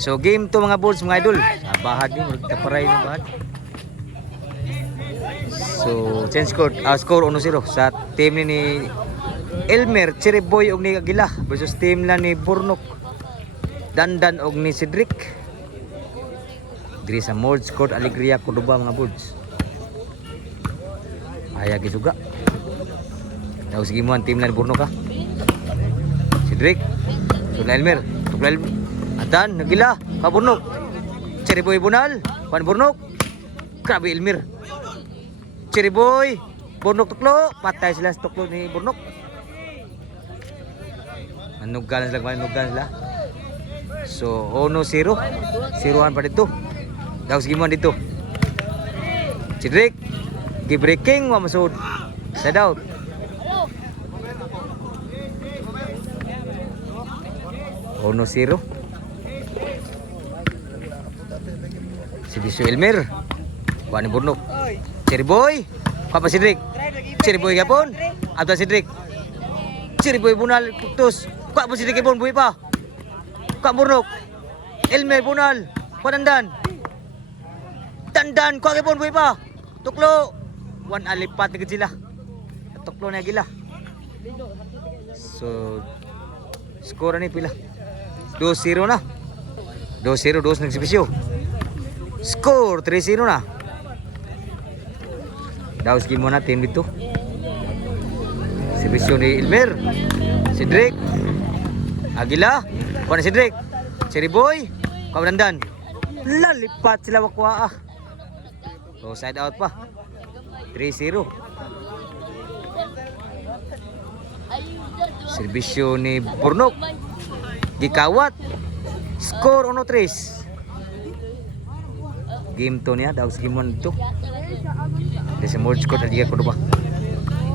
So game to mga boards mga idol. Sa bahag ni magtaparay ng bahag. So change score, score 1-0 sa team ni Elmer, Chiriboy og ni Aguila versus team la ni Burnok, Dandan og ni Cedric. Diri sa Mords Court Alegria Cordoba mga boards. Aya gisuga. Daw sige mo ang team la ni Burnok ha. Cedric, Tula Elmer, Tula Adan, Nagila, Kaburnok, Chiriboy Bunal, Juan Burnok, grabe Elmer. Chiriboy, Burnok tuklo, patay sila sa tuklo ni Burnok. Manugan sila, manugan sila. So, 1-0, 0-1 pa dito. Daw sige mo dito. Cedric, gi-breaking, wa masud. Side out. Ono 0. Si Bisu Elmer, Juan Burnok, Chiriboy, Papa Cedric, Chiriboy gapon, Abdul Cedric, Chiriboy Bunal putus, Kuak po Cedric gapon buhi pa, Kuak Burnok, Elmer Bunal, Dandan, Dandan Kuak gapon buhi pa, tuklo, Juan alipat ni sila, tuklo na gila. So skor ni pila, 2-0 na, 2-0 dos nagsibisyo. Score 3-0 na. Daw sige mo natin dito. Servisyo ni Elmer, Cedric, Aguila, Juan Cedric, Chiriboy, Kamandan. Lalipat sila wakwa. So side out pa. 3-0. Servisyo ni Burnok, gikawat. Score 1-3. Game to niya, daw sige mo nito. Desi Mords Court Alegria Cordoba.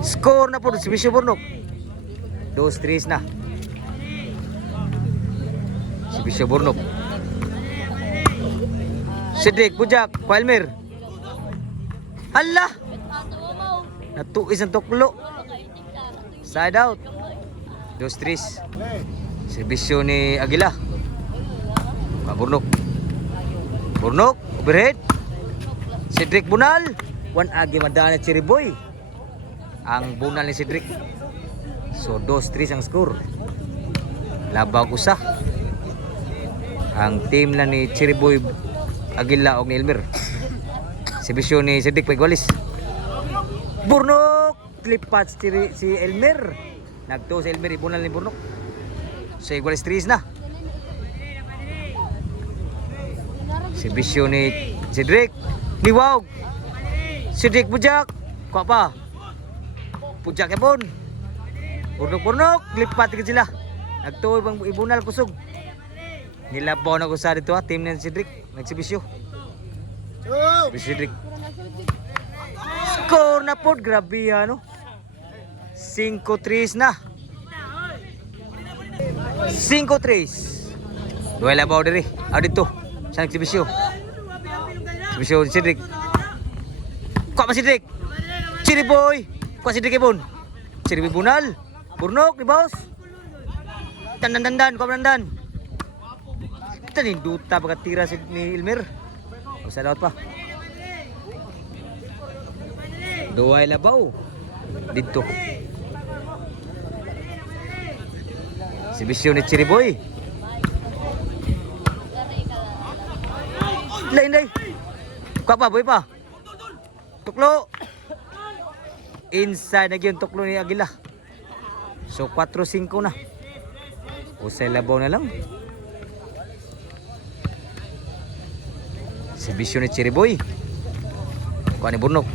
Score na po si Bisyo Burnok. 2-3 na. Si Bisyo Burnok. Cedric Bujak, Elmer. Hala! Natuis ang tuklo. Side out. 2-3. Si Bisyo ni Aguila. Burnok. Burnok, overhead. Cedric Bunal, Juan Agi madana Chiriboy. Ang bunal ni Cedric. So 2-3 ang score. Labag usa. Ang team lang ni Chiriboy, Aguila og ni Elmer. Servisyo ni Cedric Pagwalis. Burnok, lipat si Elmer. Nagto si Elmer ibunal ni Burnok. So Iguales 3 na. Servisyo ni Cedric, Liwag, Cedric Bujak, kuha pa, Bujak yapon, Burnok, lipat ka sila, nagtuoy bang ibunal kusog, nilabaw na ko sa dito ha, team ni Cedric, nagservisyo, Cedric, score na po, grabe ano, 5-3 na, 5-3, duway labaw diri, dito. Sa nagsibisyo. Sibisyo si Cedric. Kuha pa Cedric. Chiriboy. Kuha Cedric ibon. Chiriboy Bunal. Burnok, ribaus. Dandan. Kuha pa Dandan. Tanin duta pagkatira ni Elmer. O sa laot pa. Duway labaw. Dito. Sibisyo ni Chiriboy. Inday. Kuha pa, boy pa. Tuklo. Inside na yung tuklo ni Aguila. So 4-5 na. Usay labaw na lang. Servisyo ni Chiriboy. Kuha ni Burnok.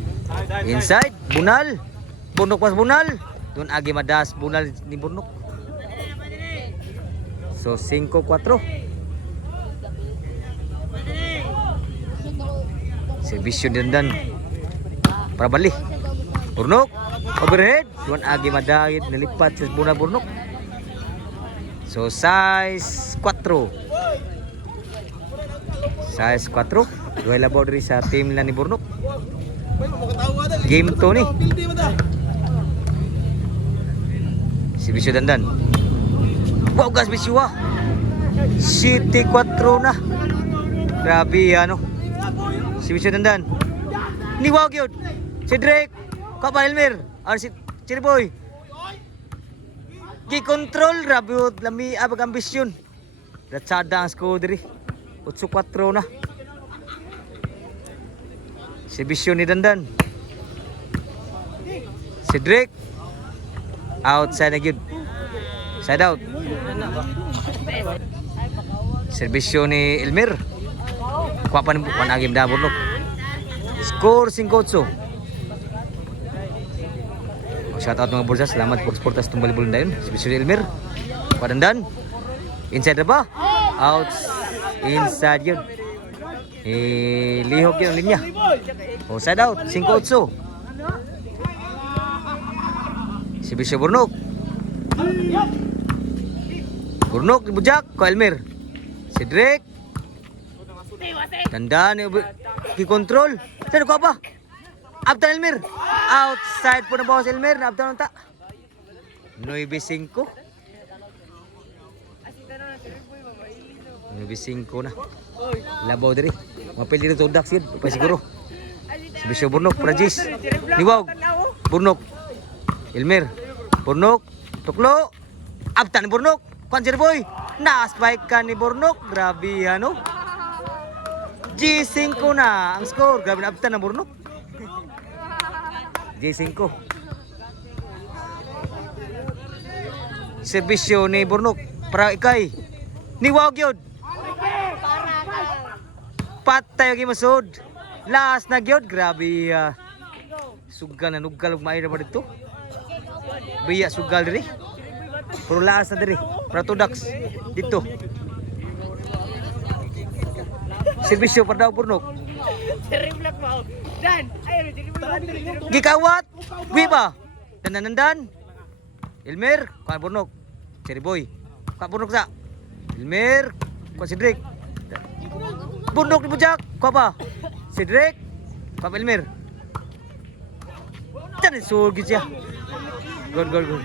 Inside, Bunal. Burnok pas Bunal. Doon agi madas Bunal ni Burnok. So 5-4. Servisyo Dandan para balik. Burnok, overhead. Juan Agi madahit, nilipat sa Bunal Burnok. So size 4. Size 4. Duhay labaw diri sa team lang ni Burnok. Game to ni. Servisyo Dandan. Wow gas bisyo. City 4 na. Grabe ano. Si Bisyo dandan. Ni wow gyud. Si Drake. Kwa pa Elmer. Si Chiriboy. Gi-control grabe lami abag ambisyon. Ratsada ang score diri. 8-4 na. Si Bisyo ni dandan. Si Drake. Outside na gyud. Side out. Serbisyo ni Elmer. Kuha pa ng panagim dabor no. Score 5-8. Shout out mga bulsa. Salamat po sportas itong volleyball na yun. Serbisyo ni Elmer. Padandan. Inside na ba? Out. Inside yun. Lihok yun ang linya. O side out. 5-8. Serbisyo Burnok. Burnok di bujak ko Elmer. Si Drake. Dandan ki-control. Saan ko ba? Abtan Elmer. Outside po na bawas Elmer. Abtan ta. 9-5. 9-5 na. Labaw diri. Mapili dito dak sid. Pa siguro. Si Bisyo Burnok Prajis. Niwag. Burnok. Elmer. Burnok. Tuklo. Abtan ni Burnok. Kwanjir boy. Na-spike ka ni Burnok. Grabe ano. G5 na ang score. Grabe na abtan ng Burnok. G5. Serbisyo ni Burnok. Para ikay. Ni Wagyod. Patay yung masod. Last na gyod. Grabe. Sugal na nugal. Maay na ba dito? Biya sugal diri. Puro last na diri. Para Ducks. Dito. Serbisyo para daw Burnok. Gikawat. Wiba. Dan. Elmer. Kuha Burnok. Chiriboy. Kuha Burnok sa. Elmer. Kuha si Drake. Burnok ni Bujak. Kuha pa. Si Drake. Kuha pa Elmer. Diyan sulgit siya. Good. Good.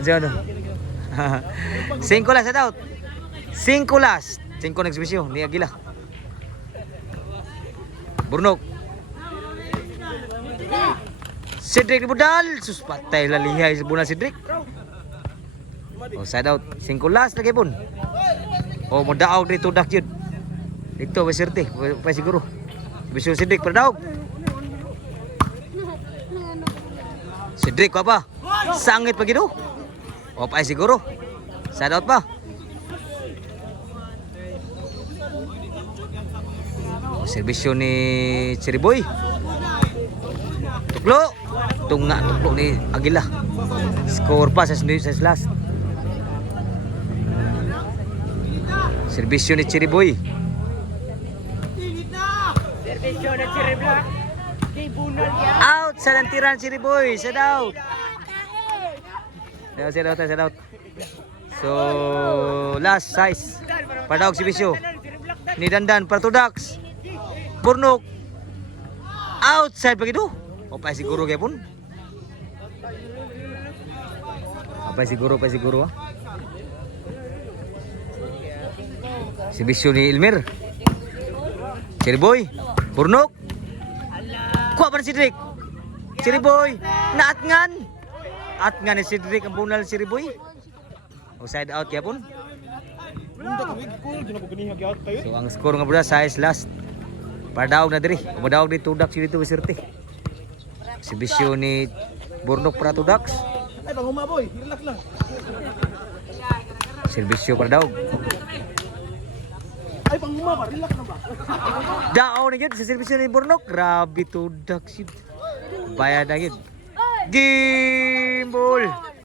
Andiyan ano? 5 last set out. 5 last. 5 na eksibisyon ni Agila. Burnok. Cedric ni Budal. Sus patay lalihay sa bunal Cedric. Oh, side out. 5 last lagi pun. Oh, mo daog dito dak yun. Dito pa sirte. Pa siguro. Bisyo Cedric per daog. Cedric apa? Sangit pa gido. O pa siguro. Side out pa. O, serbisyo ni Chiriboy. Tuklo. Tuklo ni Agila. Score pa sa last. Serbisyo ni Chiriboy. Serbisyo ni Chiriboy. Out sa lantiran Chiriboy. Side out. Side out. So, last size. Padawag si Bisyo. Ni Dandan para Ducks. Burnok. Outside pa gitu. O pa siguro kaya pun. Pa siguro ha. Si Bisyo ni Elmer. Chiriboy. Burnok. Kuha pa na si Drake. Chiriboy. Naatngan. Atngan ni si Drake ang bunal si Chiriboy. O side out kaya pun. So ang score nga bro size last. Padaog na diri. Padaog ni Ducks dito bisirte. Si Bisyo ni Burnok para Ducks. Ay panguma boy, relax lang. Serbisyo para daog. Ay panguma ba, relax lang ba? Dao na yun sa serbisyo ni Burnok. Grabe Ducks yun. Bayad na yun. Game ball.